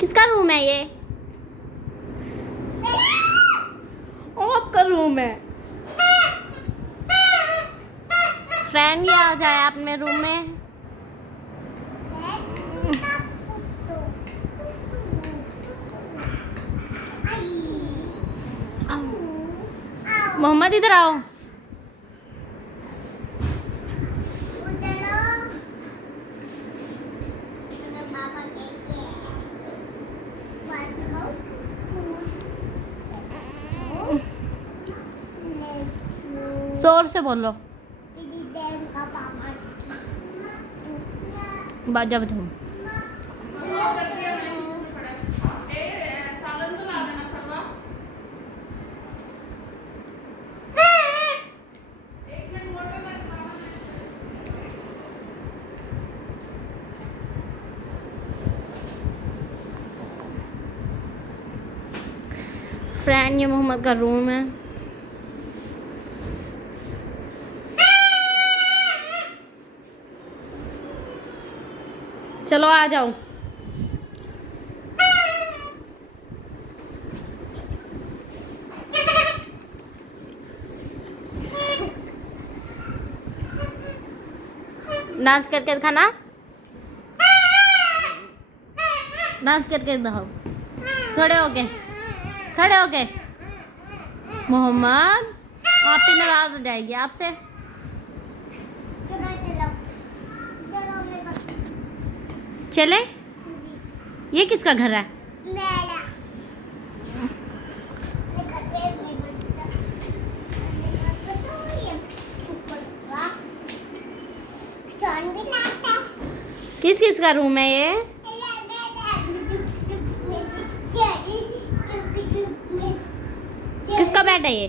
किसका रूम है ये? आपका रूम है। फ्रेंड ये आ जाए अपने रूम में। मोहम्मद इधर आओ। जोर से बोलो। बाजा बजाओ। फ्रेंड ये मोहम्मद का रूम है। चलो आ जाओ। डांस करके दिखाना। डांस करके दिखाओ। खड़े होके, खड़े होके। मोहम्मद आप ही नाराज हो जाएगी आपसे। चले? ये किसका घर है? मेरा। किस किस का रूम है ये? किसका बेड है ये?